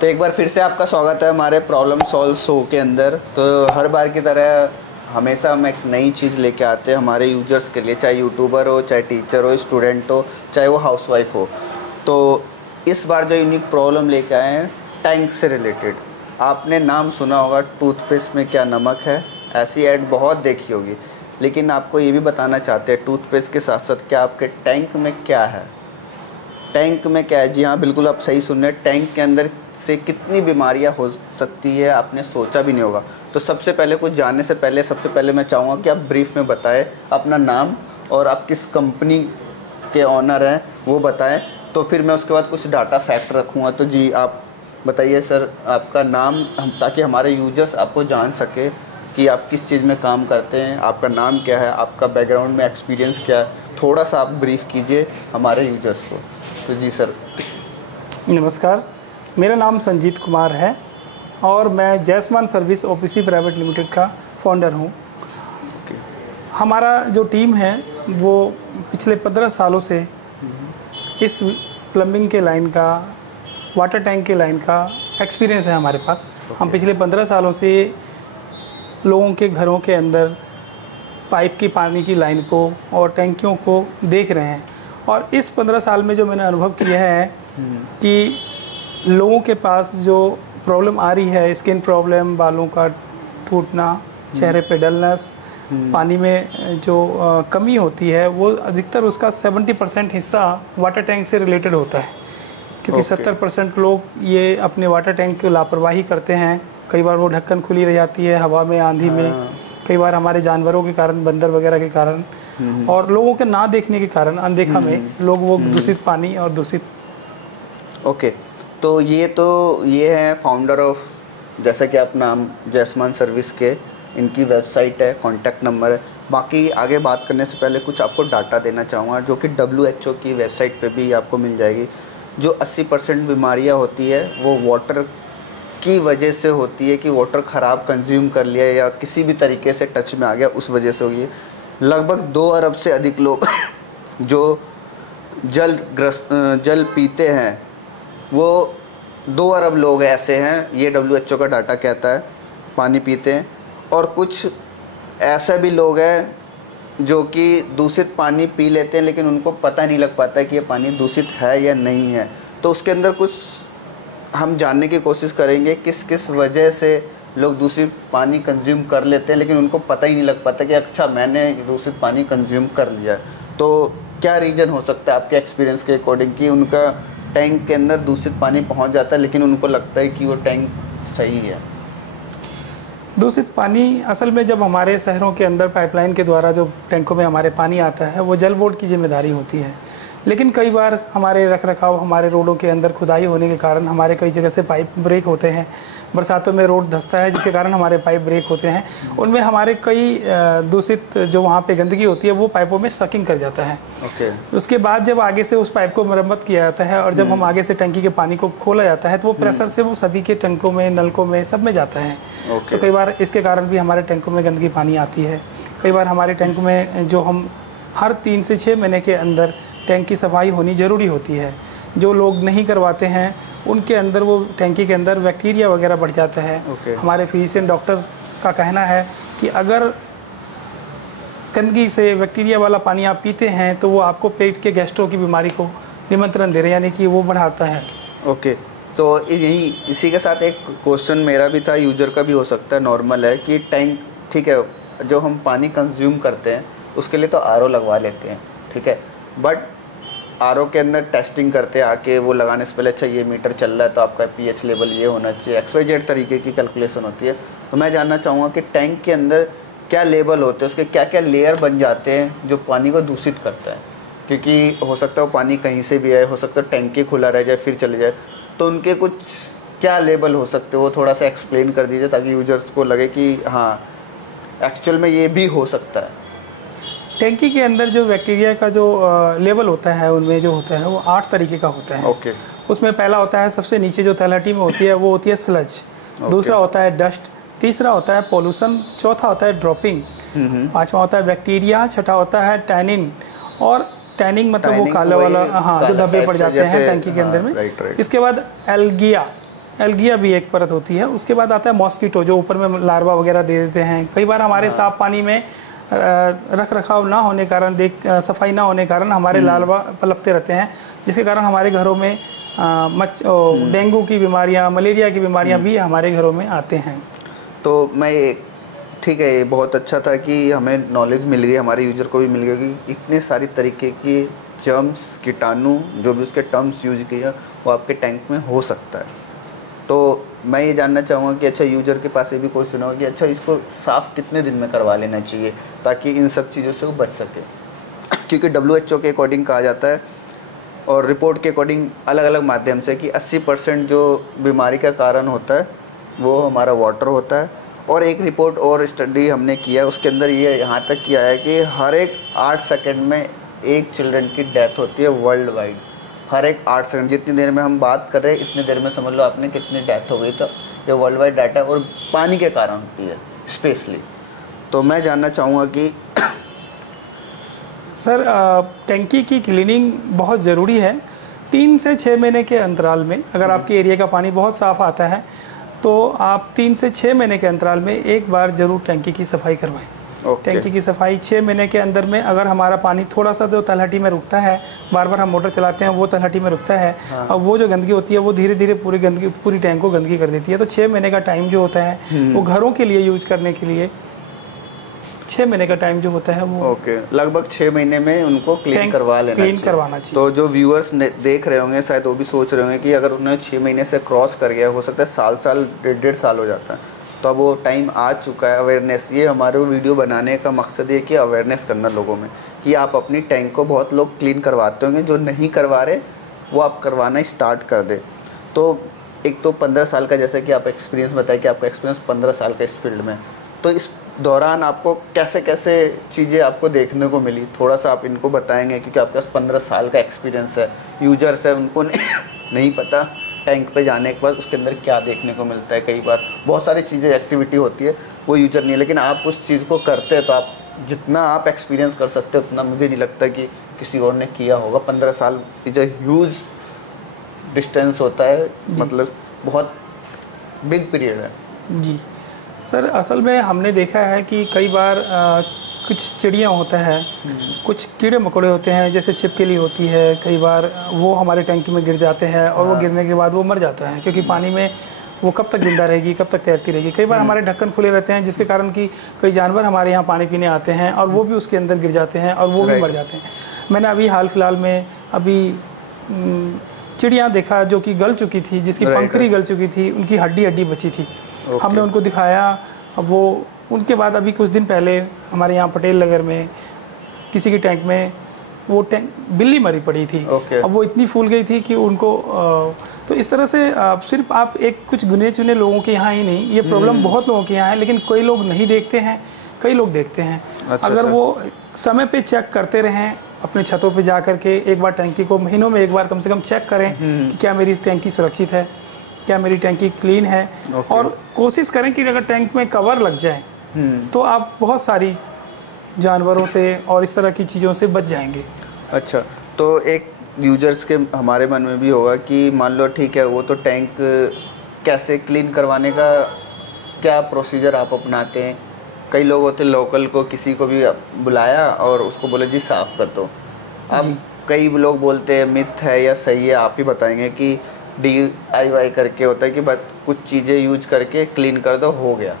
तो एक बार फिर से आपका स्वागत है हमारे प्रॉब्लम सॉल्व शो के अंदर। तो हर बार की तरह हमेशा हम एक नई चीज़ लेके आते हैं हमारे यूजर्स के लिए, चाहे यूट्यूबर हो, चाहे टीचर हो, स्टूडेंट हो, चाहे वो हाउसवाइफ हो। तो इस बार जो यूनिक प्रॉब्लम लेके आए हैं टैंक से रिलेटेड। आपने नाम सुना होगा टूथपेस्ट में क्या नमक है, ऐसी ऐड बहुत देखी होगी, लेकिन आपको ये भी बताना चाहते हैं टूथपेस्ट के साथ साथ क्या आपके टैंक में क्या है। टैंक में क्या है? जी हाँ, बिल्कुल आप सही सुन रहे हैं। टैंक के अंदर से कितनी बीमारियां हो सकती है आपने सोचा भी नहीं होगा। तो सबसे पहले कुछ जानने से पहले सबसे पहले मैं चाहूँगा कि आप ब्रीफ में बताएं अपना नाम और आप किस कंपनी के ऑनर हैं वो बताएं। तो फिर मैं उसके बाद कुछ डाटा फैक्ट रखूँगा। तो जी आप बताइए सर आपका नाम, ताकि हमारे यूजर्स आपको जान सके कि आप किस चीज़ में काम करते हैं, आपका नाम क्या है, आपका बैकग्राउंड में एक्सपीरियंस क्या है, थोड़ा सा आप ब्रीफ कीजिए हमारे यूजर्स को। तो जी सर। नमस्कार, मेरा नाम संजीत कुमार है और मैं जैसमान सर्विस ओपीसी प्राइवेट लिमिटेड का फाउंडर हूँ। हमारा जो टीम है वो पिछले 15 सालों से इस प्लम्बिंग के लाइन का, वाटर टैंक के लाइन का एक्सपीरियंस है हमारे पास। हम पिछले 15 सालों से लोगों के घरों के अंदर पाइप की पानी की लाइन को और टैंकियों को देख रहे हैं। और इस 15 साल में जो मैंने अनुभव किया है कि लोगों के पास जो प्रॉब्लम आ रही है, स्किन प्रॉब्लम, बालों का टूटना, चेहरे पे डलनेस, पानी में जो कमी होती है, वो अधिकतर उसका 70% हिस्सा वाटर टैंक से रिलेटेड होता है। क्योंकि 70% लोग ये अपने वाटर टैंक की लापरवाही करते हैं। कई बार वो ढक्कन खुली रह जाती है हवा में, आंधी में, कई बार हमारे जानवरों के कारण, बंदर वगैरह के कारण और लोगों के ना देखने के कारण, अनदेखा में लोग वो दूषित पानी और दूषित। ओके, तो ये है फाउंडर ऑफ, जैसा कि आप नाम जैसमान सर्विस के, इनकी वेबसाइट है, कॉन्टैक्ट नंबर है। बाकी आगे बात करने से पहले कुछ आपको डाटा देना चाहूँगा जो कि WHO की वेबसाइट पे भी आपको मिल जाएगी। जो 80% बीमारियाँ होती है वो वाटर की वजह से होती है कि वाटर ख़राब कंज्यूम कर लिया या किसी भी तरीके से टच में आ गया, उस वजह से होगी। लगभग 2 अरब से अधिक लोग जो जल पीते हैं, वो 2 अरब लोग ऐसे हैं, ये WHO का डाटा कहता है, पानी पीते हैं। और कुछ ऐसे भी लोग हैं जो कि दूषित पानी पी लेते हैं लेकिन उनको पता नहीं लग पाता कि ये पानी दूषित है या नहीं है। तो उसके अंदर कुछ हम जानने की कोशिश करेंगे किस किस वजह से लोग दूषित पानी कंज्यूम कर लेते हैं लेकिन उनको पता ही नहीं लग पाता कि अच्छा मैंने दूषित पानी कंज्यूम कर लिया। तो क्या रीज़न हो सकता है आपके एक्सपीरियंस के अकॉर्डिंग कि उनका टैंक के अंदर दूषित पानी पहुंच जाता है लेकिन उनको लगता है कि वो टैंक सही है? दूषित पानी असल में जब हमारे शहरों के अंदर पाइपलाइन के द्वारा जो टैंकों में हमारे पानी आता है वो जल बोर्ड की जिम्मेदारी होती है। लेकिन कई बार हमारे रखरखाव, हमारे रोडों के अंदर खुदाई होने के कारण हमारे कई जगह से पाइप ब्रेक होते हैं। बरसातों में रोड धंसता है जिसके कारण हमारे पाइप ब्रेक होते हैं। उनमें हमारे कई दूषित जो वहाँ पे गंदगी होती है वो पाइपों में सकिंग कर जाता है। उसके बाद जब आगे से उस पाइप को मरम्मत किया जाता है और जब हम आगे से टंकी के पानी को खोला जाता है तो वो प्रेशर से वो सभी के टैंकों में, नलकों में, सब में जाता है। तो कई बार इसके कारण भी हमारे टैंकों में गंदगी पानी आती है। कई बार हमारे टैंक में जो हम हर 3 से 6 महीने के अंदर टैंक की सफाई होनी ज़रूरी होती है। जो लोग नहीं करवाते हैं उनके अंदर वो टैंकी के अंदर बैक्टीरिया वगैरह बढ़ जाता है। हमारे फिजिशियन डॉक्टर का कहना है कि अगर गंदगी से बैक्टीरिया वाला पानी आप पीते हैं तो वो आपको पेट के गैस्ट्रो की बीमारी को निमंत्रण दे रहे हैं, यानी कि वो बढ़ाता है। ओके, तो यही इसी के साथ एक क्वेश्चन मेरा भी था, यूजर का भी हो सकता है, नॉर्मल है कि टैंक ठीक है, जो हम पानी कंज्यूम करते हैं उसके लिए तो RO लगवा लेते हैं, ठीक है, बट RO के अंदर टेस्टिंग करते हैं आके, वो लगाने से पहले अच्छा ये मीटर चल रहा है तो आपका pH लेवल ये होना चाहिए, XYZ तरीके की कैलकुलेशन होती है। तो मैं जानना चाहूँगा कि टैंक के अंदर क्या लेवल होते हैं, उसके क्या क्या लेयर बन जाते हैं जो पानी को दूषित करता है? क्योंकि हो सकता है वो पानी कहीं से भी आए, हो सकता है टैंकी खुला रह जाए फिर चले जाए, तो उनके कुछ क्या लेवल हो सकते हैं वो थोड़ा सा एक्सप्लेन कर दीजिए ताकि यूजर्स को लगे कि हाँ एक्चुअल में ये भी हो सकता है। टैंकी के अंदर जो बैक्टीरिया का जो लेवल होता है उनमें जो होता है वो 8 तरीके का होता है। उसमें पहला होता है, सबसे नीचे जो तलहटी में होती है वो होती है स्लज। दूसरा होता है डस्ट। तीसरा होता है पोल्यूशन। चौथा होता है ड्रॉपिंग। पांचवा होता है बैक्टीरिया। छठा होता है टैनिन। और टैनिंग मतलब वो काला वाला, हाँ, जो धब्बे पड़ जाते हैं टैंकी के अंदर में। इसके बाद एल्गिया, एल्गिया भी एक परत होती है। उसके बाद आता है मॉस्किटो, जो ऊपर में लार्वा वगैरह दे देते हैं। कई बार हमारे साफ पानी में रख रखाव ना होने कारण, सफाई ना होने कारण हमारे लार्वा पलपते रहते हैं, जिसके कारण हमारे घरों में डेंगू की बीमारियां, मलेरिया की बीमारियां भी हमारे घरों में आते हैं। तो मैं ठीक है, ये बहुत अच्छा था कि हमें नॉलेज मिल गई, हमारे यूजर को भी मिल गया कि इतने सारी तरीके की जर्म्स, कीटाणु, जो भी उसके टर्म्स यूज किए वो आपके टैंक में हो सकता है। तो मैं ये जानना चाहूँगा कि अच्छा, यूजर के पास ये भी क्वेश्चन होगा कि अच्छा, इसको साफ़ कितने दिन में करवा लेना चाहिए ताकि इन सब चीज़ों से वो बच सके, क्योंकि WHO के अकॉर्डिंग कहा जाता है और रिपोर्ट के अकॉर्डिंग अलग अलग माध्यम से कि 80% जो बीमारी का कारण होता है वो हमारा वाटर होता है। और एक रिपोर्ट और स्टडी हमने किया, उसके अंदर ये यहाँ तक किया है कि हर एक 8 सेकंड में एक चिल्ड्रन की डेथ होती है वर्ल्ड वाइड। हर एक 8 सेकंड, जितनी देर में हम बात कर रहे हैं इतनी देर में समझ लो आपने कितनी डेथ हो गई। तो ये वर्ल्ड वाइड डाटा और पानी के कारण होती है स्पेशली। तो मैं जानना चाहूँगा कि सर, टंकी की क्लीनिंग बहुत ज़रूरी है। 3 से 6 महीने के अंतराल में, अगर आपके एरिया का पानी बहुत साफ़ आता है तो आप 3 से 6 महीने के अंतराल में एक बार ज़रूर टंकी की सफाई करवाएं। टंकी की सफाई 6 महीने के अंदर में, अगर हमारा पानी थोड़ा सा जो तलहटी में रुकता है, बार बार हम मोटर चलाते हैं, वो तलहटी में रुकता है, और वो जो गंदगी होती है वो धीरे धीरे पूरी टैंक को गंदगी कर देती है। तो 6 महीने का टाइम जो होता है वो घरों के लिए यूज करने के लिए 6 महीने का टाइम जो होता है वो लगभग 6 महीने में उनको क्लीन करवाना चाहिए। तो जो व्यूअर्स देख रहे होंगे शायद वो भी सोच रहे होंगे कि अगर उन्हें 6 महीने से क्रॉस कर गया, हो सकता है साल 1.5 साल हो जाता है, तो अब वो टाइम आ चुका है। अवेयरनेस, ये हमारे वीडियो बनाने का मकसद ये कि अवेयरनेस करना लोगों में कि आप अपनी टैंक को, बहुत लोग क्लीन करवाते होंगे, जो नहीं करवा रहे वो आप करवाना स्टार्ट कर दे। तो एक तो 15 साल का, जैसे कि आप एक्सपीरियंस बताए कि आपका एक्सपीरियंस 15 साल का इस फील्ड में, तो इस दौरान आपको कैसे कैसे चीज़ें आपको देखने को मिली, थोड़ा सा आप इनको बताएंगे, क्योंकि आपके पास 15 साल का एक्सपीरियंस है। यूजर्स है, उनको नहीं पता टैंक पे जाने के बाद उसके अंदर क्या देखने को मिलता है। कई बार बहुत सारी चीज़ें, एक्टिविटी होती है, वो यूजर नहीं है, लेकिन आप उस चीज़ को करते हैं तो आप जितना आप एक्सपीरियंस कर सकते हो उतना मुझे नहीं लगता कि किसी और ने किया होगा। 15 साल इज अ ह्यूज डिस्टेंस होता है, मतलब बहुत बिग पीरियड है। जी सर, असल में हमने देखा है कि कई बार कुछ चिड़ियाँ होता है, कुछ कीड़े मकोड़े होते हैं, जैसे छिपकली होती है, कई बार वो हमारे टैंकी में गिर जाते हैं और वो गिरने के बाद वो मर जाता है, क्योंकि पानी में वो कब तक जिंदा रहेगी, कब तक तैरती रहेगी। कई बार हमारे ढक्कन खुले रहते हैं, जिसके कारण कि कई जानवर हमारे यहाँ पानी पीने आते हैं और वो भी उसके अंदर गिर जाते हैं और वो भी मर जाते हैं। मैंने अभी हाल फिलहाल में चिड़ियाँ देखा जो कि गल चुकी थी, जिसकी पंखुड़ी गल चुकी थी, उनकी हड्डी बची थी। हमने उनको दिखाया। अब वो उनके बाद अभी कुछ दिन पहले हमारे यहाँ पटेल नगर में किसी की टैंक में वो बिल्ली मरी पड़ी थी। अब वो इतनी फूल गई थी कि उनको तो इस तरह से सिर्फ आप एक कुछ गिने चुने लोगों के यहाँ ही नहीं, ये प्रॉब्लम बहुत लोगों के यहाँ है, लेकिन कई लोग नहीं देखते हैं, कई लोग देखते हैं। अगर वो समय पे चेक करते रहें, अपने छतों पे जा करके एक बार टैंकी को महीनों में एक बार कम से कम चेक करें कि क्या मेरी इस टैंकी सुरक्षित है, क्या मेरी टैंकी क्लीन है, और कोशिश करें कि अगर टैंक में कवर लग जाए तो आप बहुत सारी जानवरों से और इस तरह की चीज़ों से बच जाएंगे। अच्छा, तो एक यूजर्स के हमारे मन में भी होगा कि मान लो ठीक है, वो तो टैंक कैसे क्लीन करवाने का क्या प्रोसीजर आप अपनाते हैं? कई लोग होते लोकल को किसी को भी बुलाया और उसको बोले जी साफ़ कर दो। अब कई लोग बोलते हैं मिथ है या सही है, आप ही बताएंगे कि DIY करके होता है कि बस कुछ चीज़ें यूज करके क्लीन कर दो, हो गया।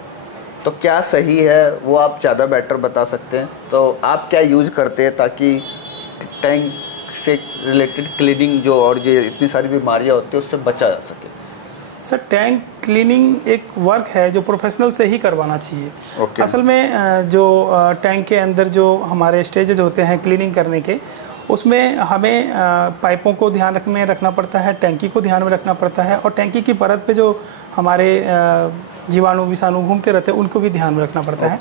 तो क्या सही है वो आप ज़्यादा बेटर बता सकते हैं? तो आप क्या यूज़ करते हैं ताकि टैंक से रिलेटेड क्लीनिंग जो और जो इतनी सारी बीमारियां होती है उससे बचा जा सके? सर, टैंक क्लीनिंग एक वर्क है जो प्रोफेशनल से ही करवाना चाहिए। असल में जो टैंक के अंदर जो हमारे स्टेजेज होते हैं क्लीनिंग करने के, उसमें हमें पाइपों को ध्यान में रखना पड़ता है, टैंकी को ध्यान में रखना पड़ता है, और टैंकी की परत पे जो हमारे जीवाणु विषाणु घूमते रहते हैं उनको भी ध्यान में रखना पड़ता है।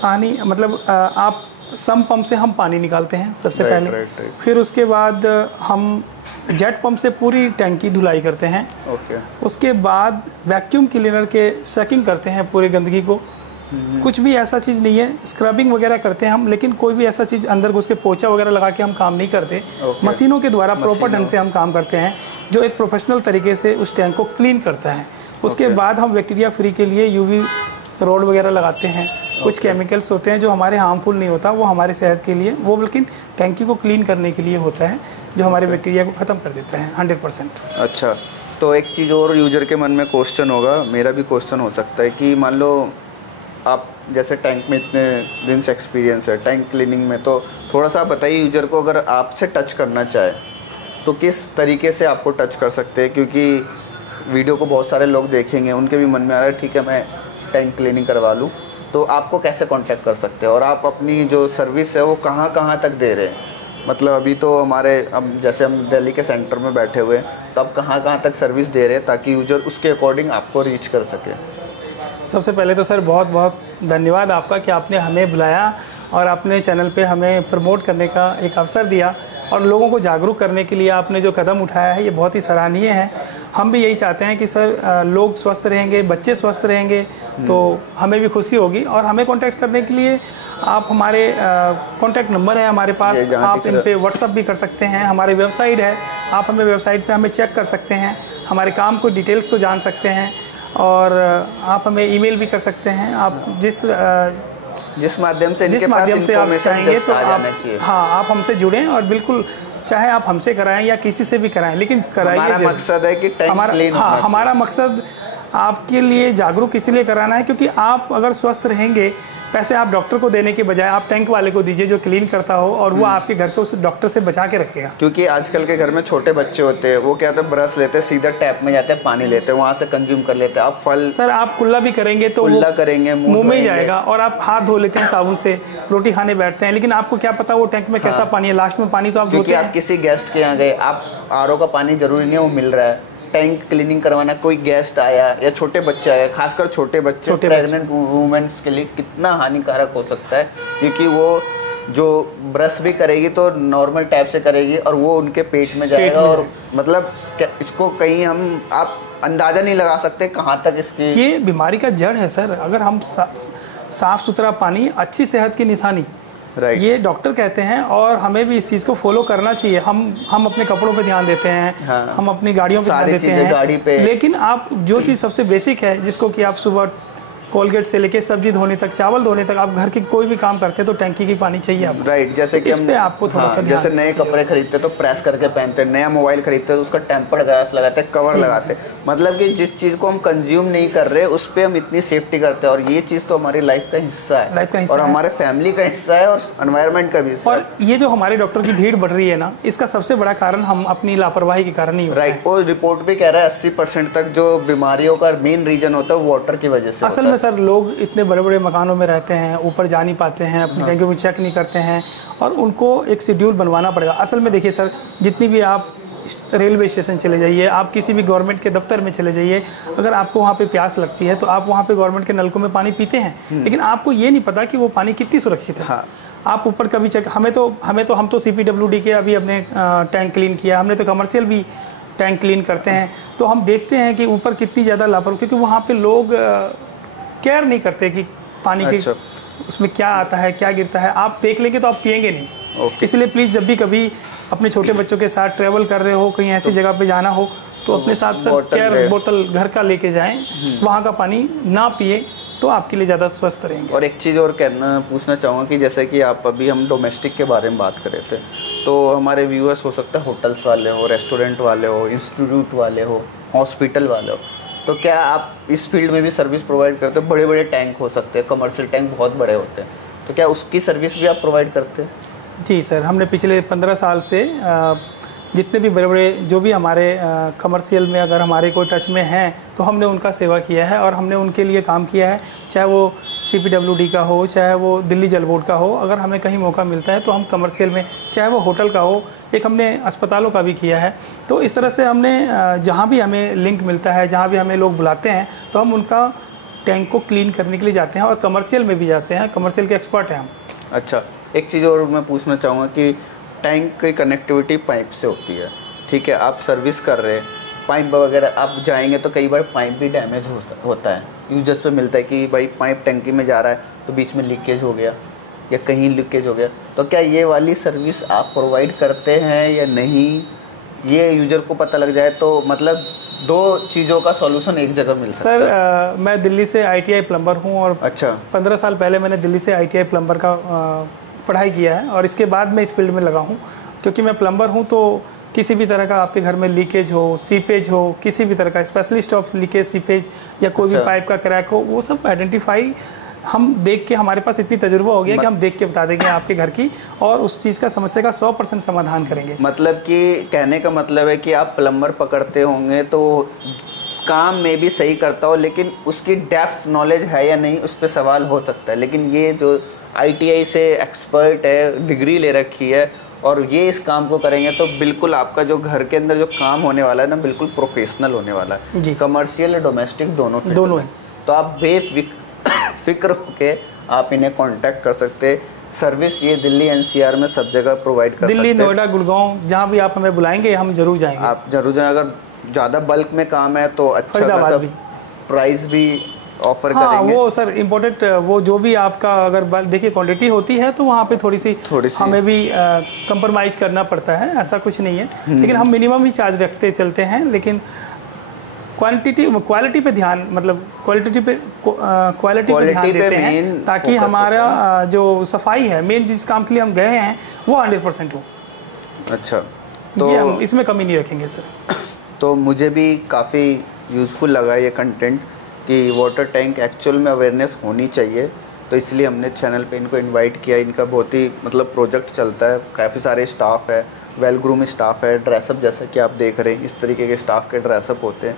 कहानी मतलब आप सम पंप से हम पानी निकालते हैं सबसे पहले, फिर उसके बाद हम जेट पंप से पूरी टैंकी धुलाई करते हैं। उसके बाद वैक्यूम क्लीनर के सकिंग करते हैं पूरे गंदगी को, कुछ भी ऐसा चीज़ नहीं है। स्क्रबिंग वगैरह करते हैं हम, लेकिन कोई भी ऐसा चीज़ अंदर घुस के पोछा वगैरह लगा के हम काम नहीं करते। मशीनों के द्वारा प्रॉपर ढंग से हम काम करते हैं, जो एक प्रोफेशनल तरीके से उस टैंक को क्लीन करता है। उसके बाद हम बैक्टीरिया फ्री के लिए यूवी रोड वगैरह लगाते हैं। कुछ केमिकल्स होते हैं जो हमारे हार्मफुल नहीं होता, वो हमारे सेहत के लिए, वो लेकिन टैंकी को क्लीन करने के लिए होता है, जो हमारे बैक्टीरिया को ख़त्म कर देता है 100%। अच्छा, तो एक चीज़ और यूजर के मन में क्वेश्चन होगा, मेरा भी क्वेश्चन हो सकता है कि मान लो आप जैसे टैंक में इतने दिन से एक्सपीरियंस है टैंक क्लीनिंग में, तो थोड़ा सा बताइए यूजर को, अगर आपसे टच करना चाहे तो किस तरीके से आपको टच कर सकते हैं? क्योंकि वीडियो को बहुत सारे लोग देखेंगे, उनके भी मन में आ रहा है ठीक है मैं टैंक क्लीनिंग करवा लूँ, तो आपको कैसे कांटेक्ट कर सकते हैं और आप अपनी जो सर्विस है वो कहाँ कहाँ तक दे रहे हैं? मतलब अभी तो हमारे, अब जैसे हम दिल्ली के सेंटर में बैठे हुए हैं, तो आप कहाँ कहाँ तक सर्विस दे रहे हैं ताकि यूजर उसके अकॉर्डिंग आपको रीच कर सके? सबसे पहले तो सर बहुत बहुत धन्यवाद आपका कि आपने हमें बुलाया और अपने चैनल पे हमें प्रमोट करने का एक अवसर दिया, और लोगों को जागरूक करने के लिए आपने जो कदम उठाया है ये बहुत ही सराहनीय है। हम भी यही चाहते हैं कि सर लोग स्वस्थ रहेंगे, बच्चे स्वस्थ रहेंगे, तो हमें भी खुशी होगी। और हमें कांटेक्ट करने के लिए आप हमारे कांटेक्ट नंबर है हमारे पास, आप इन पे व्हाट्सअप भी कर सकते हैं। हमारी वेबसाइट है, आप हमें वेबसाइट पे हमें चेक कर सकते हैं, हमारे काम को डिटेल्स को जान सकते हैं, और आप हमें ईमेल भी कर सकते हैं। आप जिस माध्यम से आप चाहेंगे तो आप, हाँ, आप हमसे जुड़ें और बिल्कुल चाहे आप हमसे कराएं या किसी से भी कराएं, लेकिन कराइए। हमारा मकसद है कि टैंक क्लीन होना चाहिए। हमारा मकसद आपके लिए जागरूक इसलिए कराना है क्योंकि आप अगर स्वस्थ रहेंगे, पैसे आप डॉक्टर को देने के बजाय आप टैंक वाले को दीजिए जो क्लीन करता हो, और वो आपके घर को उस डॉक्टर से बचा के रखेगा। क्योंकि आजकल के घर में छोटे बच्चे होते हैं, वो क्या होता है ब्रश लेते हैं, सीधा टैप में जाते हैं, पानी लेते हैं, वहाँ से कंज्यूम कर लेते हैं। आप फल, सर आप कुल्ला भी करेंगे तो कुल्ला करेंगे, मुंह में ही जाएगा, और आप हाथ धो लेते हैं साबुन से, रोटी खाने बैठते हैं, लेकिन आपको क्या पता वो टैंक में कैसा पानी है, लास्ट में पानी तो आप क्योंकि आप किसी गेस्ट के यहाँ गए, आप आरओ का पानी जरूरी नहीं है वो मिल रहा है, टैंक क्लीनिंग करवाना, कोई गेस्ट आया या छोटे बच्चे आए, खासकर छोटे बच्चे, प्रेग्नेंट वुमेन्स के लिए कितना हानिकारक हो सकता है, क्योंकि वो जो ब्रश भी करेगी तो नॉर्मल टैप से करेगी और वो उनके पेट में जाएगा, और मतलब इसको कहीं आप अंदाज़ा नहीं लगा सकते कहाँ तक इसकी, ये बीमारी का जड़ है सर। अगर हम साफ़ सुथरा पानी अच्छी सेहत की निशानी, ये डॉक्टर कहते हैं, और हमें भी इस चीज़ को फॉलो करना चाहिए। हम अपने कपड़ों पे ध्यान देते हैं, हाँ, हम अपनी गाड़ियों पे ध्यान देते हैं, गाड़ी पे। लेकिन आप जो चीज़ सबसे बेसिक है, जिसको कि आप सुबह कोलगेट से लेके सब्जी धोने तक, चावल धोने तक, आप घर की कोई भी काम करते हैं तो टैंकी की पानी चाहिए आपको। राइट, जैसे कि इस पे आपको थोड़ा सा जैसे नए कपड़े खरीदते तो प्रेस करके पहनते, नया मोबाइल खरीदते तो उसका टेम्पर्ड ग्लास लगाते, कवर लगाते, मतलब कि जिस चीज़ को हम कंज्यूम नहीं कर रहे उस पर हम इतनी सेफ्टी करते हैं, और ये चीज़ तो हमारी लाइफ का हिस्सा है, और हमारे फैमिली का हिस्सा है, और एनवायरनमेंट का भी हिस्सा है। और ये जो हमारे डॉक्टर की भीड़ बढ़ रही है ना, इसका सबसे बड़ा कारण हम अपनी लापरवाही के कारण ही होता है। राइट, वो रिपोर्ट भी कह रहा है 80% तक जो बीमारियों का मेन रीजन होता है वाटर की वजह से। असल में सर लोग इतने बड़े बड़े मकानों में रहते हैं, ऊपर जा नहीं पाते हैं, अपनी टैंकी को चेक नहीं करते हैं, और उनको एक शेड्यूल बनवाना पड़ेगा। असल में देखिए सर, जितनी भी आप रेलवे स्टेशन चले जाइए, आप किसी भी गवर्नमेंट के दफ्तर में चले जाइए, अगर आपको वहाँ पे प्यास लगती है तो आप वहाँ पे गवर्नमेंट के नलकों में पानी पीते हैं, लेकिन आपको ये नहीं पता कि वो पानी कितनी सुरक्षित है। हाँ। आप ऊपर कभी चेक, हम तो CPWD के अभी अपने टैंक क्लीन किया, हमने तो कमर्शियल भी टैंक क्लीन करते हैं, तो हम देखते हैं कि ऊपर कितनी ज़्यादा लापरवाही, क्योंकि वहाँ पे लोग केयर नहीं करते कि पानी की उसमें क्या आता है, क्या गिरता है। आप देख लेंगे तो आप पिएंगे नहीं। इसलिए प्लीज़ जब भी कभी अपने छोटे बच्चों के साथ ट्रैवल कर रहे हो, कहीं ऐसी जगह पे जाना हो, तो अपने साथ सर केयर बोतल घर का लेके जाएं, वहाँ का पानी ना पिए तो आपके लिए ज़्यादा स्वस्थ रहेंगे। और एक चीज़ और पूछना चाहूँगा कि जैसे कि आप अभी हम डोमेस्टिक के बारे में बात कर रहे थे, तो हमारे व्यूअर्स हो सकता है होटल्स वाले हो, रेस्टोरेंट वाले हो, इंस्टीट्यूट वाले हो, हॉस्पिटल वाले हो, तो क्या आप इस फील्ड में भी सर्विस प्रोवाइड करते हो? बड़े बड़े टैंक हो सकते हैं, कमर्शियल टैंक बहुत बड़े होते हैं, तो क्या उसकी सर्विस भी आप प्रोवाइड करते हैं? जी सर, हमने पिछले 15 साल से जितने भी बड़े बड़े जो भी हमारे कमर्शियल में अगर हमारे कोई टच में हैं तो हमने उनका सेवा किया है, और हमने उनके लिए काम किया है, चाहे वो CPWD का हो, चाहे वो दिल्ली जल बोर्ड का हो। अगर हमें कहीं मौका मिलता है तो हम कमर्शियल में, चाहे वो होटल का हो, एक हमने अस्पतालों का भी किया है। तो इस तरह से हमने जहाँ भी हमें लिंक मिलता है, जहाँ भी हमें लोग बुलाते हैं, तो हम उनका टैंक को क्लीन करने के लिए जाते हैं, और कमर्शियल में भी जाते हैं, कमर्शियल के एक्सपर्ट हैं हम। अच्छा, एक चीज़ और मैं पूछना चाहूँगा कि टैंक की कनेक्टिविटी पाइप से होती है, ठीक है, आप सर्विस कर रहे हैं, पाइप वगैरह आप जाएंगे तो कई बार पाइप भी डैमेज होता है, यूजर्स पे मिलता है कि भाई पाइप टंकी में जा रहा है तो बीच में लीकेज हो गया या कहीं लीकेज हो गया, तो क्या ये वाली सर्विस आप प्रोवाइड करते हैं या नहीं, ये यूजर को पता लग जाए तो मतलब दो चीज़ों का सॉल्यूशन एक जगह मिल सकता है। सर मैं दिल्ली से ITI प्लम्बर हूँ और अच्छा 15 साल पहले मैंने दिल्ली से ITI प्लम्बर का पढ़ाई किया है और इसके बाद मैं इस फील्ड में लगा हूँ। क्योंकि मैं प्लम्बर हूँ तो किसी भी तरह का आपके घर में लीकेज हो, सीपेज हो, किसी भी तरह का स्पेशलिस्ट ऑफ लीकेज सीपेज या कोई भी पाइप का क्रैक हो, वो सब आइडेंटिफाई हम देख के, हमारे पास इतनी तजुर्बा हो गया कि हम देख के बता देंगे आपके घर की और उस चीज़ का समस्या का 100% समाधान करेंगे। मतलब कि कहने का मतलब है कि आप प्लम्बर पकड़ते होंगे तो काम में भी सही करता हो, लेकिन उसकी डेप्थ नॉलेज है या नहीं उस पर सवाल हो सकता है, लेकिन ये जो ITI से एक्सपर्ट है, डिग्री ले रखी है और ये इस काम को करेंगे तो बिल्कुल आपका जो घर के अंदर जो काम होने वाला है ना, बिल्कुल प्रोफेशनल होने वाला है जी। कमर्शियल और डोमेस्टिक दोनों है। तो आप बेफिक्र होके आप इन्हें कांटेक्ट कर सकते हैं। सर्विस ये दिल्ली NCR में सब जगह प्रोवाइड कर सकते हैं। दिल्ली, नोएडा, गुड़गांव, जहाँ भी आप हमें बुलाएंगे हम जरूर जाएंगे। आप जरूर जाएं। अगर ज़्यादा बल्क में काम है तो अच्छा खासा प्राइस भी ऑफर करेंगे। वो सर इम्पोर्टेंट, वो जो भी आपका अगर देखिए क्वांटिटी होती है तो वहाँ पे थोड़ी सी हमें भी कंप्रोमाइज करना पड़ता है, ऐसा कुछ नहीं है, लेकिन हम मिनिमम ही चार्ज रखते चलते हैं। लेकिन क्वालिटी पे ध्यान, मतलब क्वालिटी पे ध्यान देते हैं ताकि हमारा जो सफाई है, मेन जिस काम के लिए हम गए हैं वो 100% हो। अच्छा, तो हम इसमें कमी नहीं रखेंगे सर। तो मुझे भी काफ़ी यूज़फुल लगा ये कंटेंट कि वाटर टैंक एक्चुअल में अवेयरनेस होनी चाहिए, तो इसलिए हमने चैनल पे इनको इनवाइट किया। इनका बहुत ही मतलब प्रोजेक्ट चलता है, काफ़ी सारे स्टाफ है, वेल ग्रूम स्टाफ है, ड्रेसअप जैसा कि आप देख रहे हैं इस तरीके के स्टाफ के ड्रेसअप होते हैं।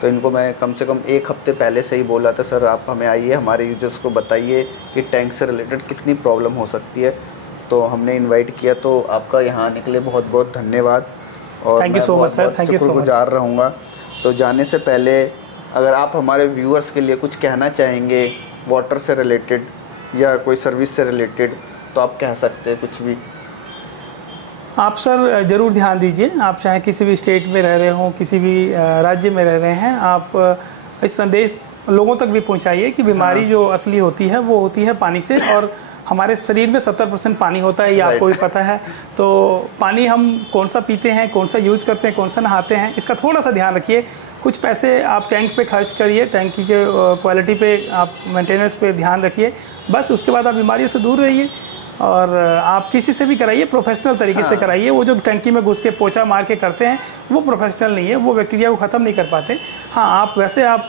तो इनको मैं कम से कम 1 हफ्ते पहले से ही बोला था, सर आप हमें आइए, हमारे यूजर्स को बताइए कि टैंक से रिलेटेड कितनी प्रॉब्लम हो सकती है। तो हमने इन्वाइट किया, तो आपका यहाँ आने के लिए बहुत बहुत धन्यवाद और thank you so much sir, thank you so much. शुक्रगुजार रहूँगा। तो जाने से पहले अगर आप हमारे व्यूअर्स के लिए कुछ कहना चाहेंगे वाटर से रिलेटेड या कोई सर्विस से रिलेटेड, तो आप कह सकते हैं कुछ भी। आप सर ज़रूर ध्यान दीजिए, आप चाहे किसी भी स्टेट में रह रहे हों, किसी भी राज्य में रह रहे हैं, आप इस संदेश लोगों तक भी पहुंचाइए कि बीमारी जो असली होती है वो होती है पानी से, और हमारे शरीर में 70% पानी होता है, ये आपको भी पता है। तो पानी हम कौन सा पीते हैं, कौन सा यूज़ करते हैं, कौन सा नहाते हैं, इसका थोड़ा सा ध्यान रखिए। कुछ पैसे आप टैंक पे खर्च करिए, टैंकी के क्वालिटी पे आप मेंटेनेंस पे ध्यान रखिए, बस उसके बाद आप बीमारियों से दूर रहिए। और आप किसी से भी कराइए, प्रोफेशनल तरीके से कराइए। वो जो टंकी में घुस के पोछा मार के करते हैं वो प्रोफेशनल नहीं है, वो बैक्टीरिया को ख़त्म नहीं कर पाते। हाँ, आप वैसे आप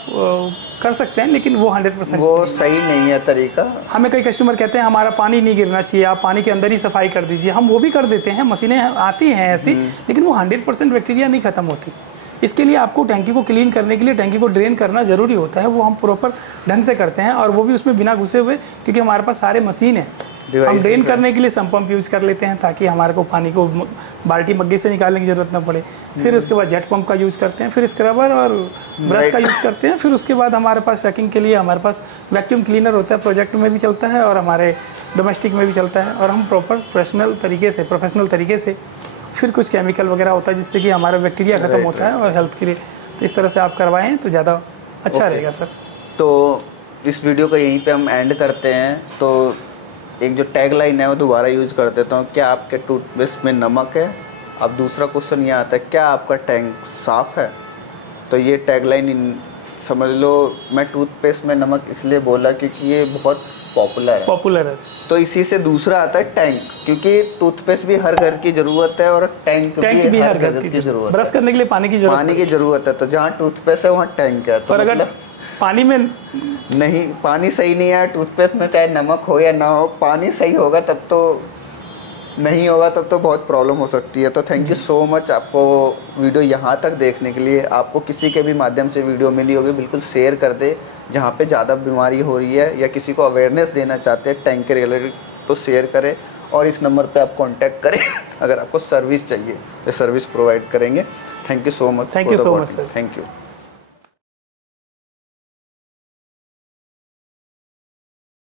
कर सकते हैं, लेकिन वो 100% वो सही नहीं है तरीका। हमें कई कस्टमर कहते हैं हमारा पानी नहीं गिरना चाहिए, आप पानी के अंदर ही सफाई कर दीजिए। हम वो भी कर देते हैं, मशीनें आती हैं ऐसी, लेकिन वो 100% बैक्टीरिया नहीं ख़त्म होती। इसके लिए आपको टैंकी को क्लीन करने के लिए टैंकी को ड्रेन करना ज़रूरी होता है, वो हम प्रॉपर ढंग से करते हैं, और वो भी उसमें बिना घुसे हुए, क्योंकि हमारे पास सारे मशीन है। हम ड्रेन करने के लिए सम पंप यूज़ कर लेते हैं ताकि हमारे को पानी को बाल्टी मग्गे से निकालने की ज़रूरत ना पड़े। फिर उसके बाद जेट पंप का यूज़ करते हैं, फिर स्क्रबर और ब्रश का यूज़ करते हैं। फिर उसके बाद हमारे पास चेकिंग के लिए हमारे पास वैक्यूम क्लीनर होता है, प्रोजेक्ट में भी चलता है और हमारे डोमेस्टिक में भी चलता है, और हम प्रॉपर प्रोफेशनल तरीके से फिर कुछ केमिकल वगैरह होता है जिससे कि हमारा बैक्टीरिया ख़त्म होता है और हेल्थ के लिए। तो इस तरह से आप करवाएं तो ज़्यादा अच्छा रहेगा सर। तो इस वीडियो को यहीं पे हम एंड करते हैं। तो एक जो टैग लाइन है वो दोबारा यूज़ कर देता हूँ, क्या आपके टूथपेस्ट में नमक है? अब दूसरा क्वेश्चन ये आता है, क्या आपका टैंक साफ़ है? तो ये टैग लाइन समझ लो, मैं टूथपेस्ट में नमक इसलिए बोला क्योंकि ये बहुत पॉपुलर है। तो इसी से दूसरा आता है टैंक, क्योंकि टूथपेस्ट भी हर घर की ज़रूरत है और टैंक भी हर घर की ज़रूरत है। ब्रश करने के लिए पानी की ज़रूरत है। तो जहाँ टूथपेस्ट है वहाँ टैंक है। तो अगर पानी में नहीं, पानी सही नहीं है, टूथपेस्ट में चाहे नमक हो या ना हो, पानी सही होगा तब तो, नहीं होगा तब तो बहुत प्रॉब्लम हो सकती है। तो थैंक यू सो मच आपको वीडियो यहाँ तक देखने के लिए। आपको किसी के भी माध्यम से वीडियो मिली होगी, बिल्कुल शेयर कर दे। जहाँ पे ज़्यादा बीमारी हो रही है या किसी को अवेयरनेस देना चाहते हैं टैंक के रिलेटेड, तो शेयर करें और इस नंबर पे आप कांटेक्ट करें। अगर आपको सर्विस चाहिए तो सर्विस प्रोवाइड करेंगे। Thank you so much. Thank you so much sir. Thank you.